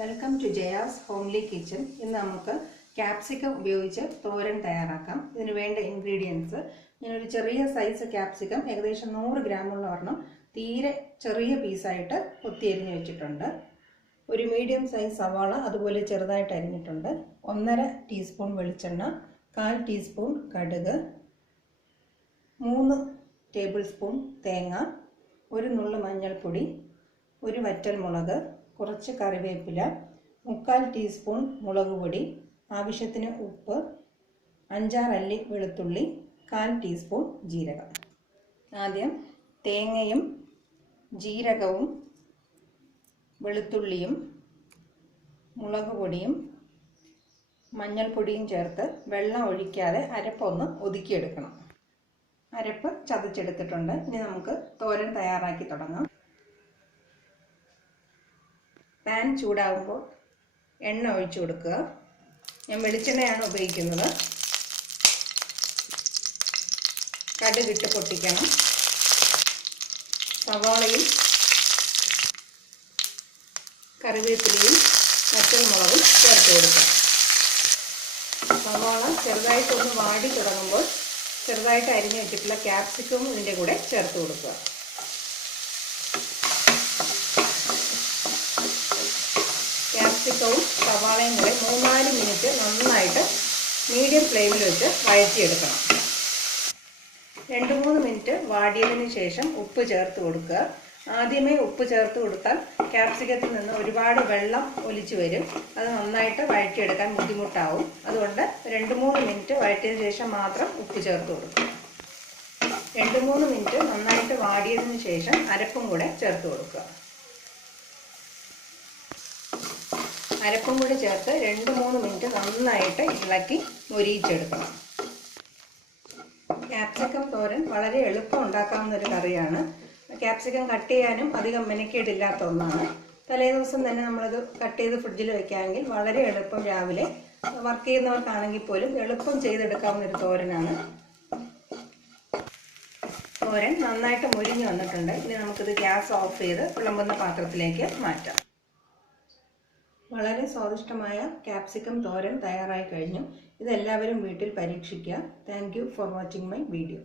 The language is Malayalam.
Welcome to Jaya's homely kitchen. ഇന്ന് നമുക്ക് ക്യാപ്സിക്കം ഉപയോഗിച്ച് തോരൻ തയ്യാറാക്കാം. ഇതിന് വേണ്ട ഇൻഗ്രീഡിയൻസ്: ഞാനൊരു ചെറിയ സൈസ് ക്യാപ്സിക്കം, ഏകദേശം 100 ഗ്രാമുള്ള ഒരെണ്ണം തീരെ ചെറിയ പീസായിട്ട് കൊത്തിയരിഞ്ഞ് വെച്ചിട്ടുണ്ട്. ഒരു മീഡിയം സൈസ് സവാള അതുപോലെ ചെറുതായിട്ട് അരിഞ്ഞിട്ടുണ്ട്. 1.5 ടീസ്പൂൺ വെളിച്ചെണ്ണ, 1/4 ടീസ്പൂൺ കടുക്, 3 ടേബിൾ സ്പൂൺ തേങ്ങ, ഒരു നുള്ളു മഞ്ഞൾപ്പൊടി, ഒരു വറ്റൽമുളക്, കുറച്ച് കറിവേപ്പില, 3/4 ടീസ്പൂൺ മുളക് പൊടി, ആവശ്യത്തിന് ഉപ്പ്, 5-6 അല്ലി വെളുത്തുള്ളി, 1/4 ടീസ്പൂൺ ജീരകം. ആദ്യം തേങ്ങയും ജീരകവും വെളുത്തുള്ളിയും മുളക് പൊടിയും മഞ്ഞൾപ്പൊടിയും ചേർത്ത് വെള്ളം ഒഴിക്കാതെ അരപ്പൊന്ന് ഒതുക്കിയെടുക്കണം. അരപ്പ് ചതച്ചെടുത്തിട്ടുണ്ട്. ഇനി നമുക്ക് തോരൻ തയ്യാറാക്കി തുടങ്ങാം. പാൻ ചൂടാകുമ്പോൾ എണ്ണ ഒഴിച്ചു കൊടുക്കുക. ഞാൻ വെളിച്ചെണ്ണയാണ് ഉപയോഗിക്കുന്നത്. കടുകിട്ട് പൊട്ടിക്കണം. സവാളയും കറിവേപ്പിലയും വറ്റൽമുളകും ചേർത്ത് കൊടുക്കണം. സവാള ചെറുതായിട്ടൊന്ന് വാടി തുടങ്ങുമ്പോൾ ചെറുതായിട്ട് അരിഞ്ഞു വെച്ചിട്ടുള്ള ക്യാപ്സിക്കവും ഇതിൻ്റെ കൂടെ ചേർത്ത് കൊടുക്കുക. ക്യാപ്സിക്കവും സവാളയും കൂടെ 3-4 മിനിറ്റ് നന്നായിട്ട് മീഡിയം ഫ്ലെയിമിൽ വെച്ച് വഴറ്റിയെടുക്കണം. 2-3 മിനിറ്റ് വാടിയതിന് ശേഷം ഉപ്പ് ചേർത്ത് കൊടുക്കുക. ആദ്യമേ ഉപ്പ് ചേർത്ത് കൊടുത്താൽ ക്യാപ്സിക്കത്തിൽ നിന്ന് ഒരുപാട് വെള്ളം ഒലിച്ചു വരും. അത് നന്നായിട്ട് വഴറ്റിയെടുക്കാൻ ബുദ്ധിമുട്ടാവും. അതുകൊണ്ട് 2-3 മിനിറ്റ് വഴറ്റിയതിന് ശേഷം മാത്രം ഉപ്പ് ചേർത്ത് കൊടുക്കുക. 2-3 മിനിറ്റ് നന്നായിട്ട് വാടിയതിന് ശേഷം അരപ്പും കൂടെ ചേർത്ത് കൊടുക്കുക. അരപ്പും കൂടി ചേർത്ത് 2-3 മിനിറ്റ് നന്നായിട്ട് ഇളക്കി മൊരിയിച്ചെടുക്കണം. ക്യാപ്സിക്കം തോരൻ വളരെ എളുപ്പം ഉണ്ടാക്കാവുന്ന ഒരു കറിയാണ്. ക്യാപ്സിക്കം കട്ട് ചെയ്യാനും അധികം മെനക്കേടില്ലാത്ത ഒന്നാണ്. തലേ ദിവസം തന്നെ നമ്മളത് കട്ട് ചെയ്ത് ഫ്രിഡ്ജിൽ വെക്കാമെങ്കിൽ വളരെ എളുപ്പം രാവിലെ വർക്ക് ചെയ്യുന്നവർക്കാണെങ്കിൽ പോലും എളുപ്പം ചെയ്തെടുക്കാവുന്ന ഒരു തോരനാണ്. തോരൻ നന്നായിട്ട് മൊരിഞ്ഞ് വന്നിട്ടുണ്ട്. ഇനി നമുക്കിത് ഗ്യാസ് ഓഫ് ചെയ്ത് വിളമ്പുന്ന പാത്രത്തിലേക്ക് മാറ്റാം. വളരെ സ്വാദിഷ്ടമായ ക്യാപ്സിക്കം തോരൻ തയ്യാറായി കഴിഞ്ഞു. ഇതെല്ലാവരും വീട്ടിൽ പരീക്ഷിക്കുക. Thank you for watching my video.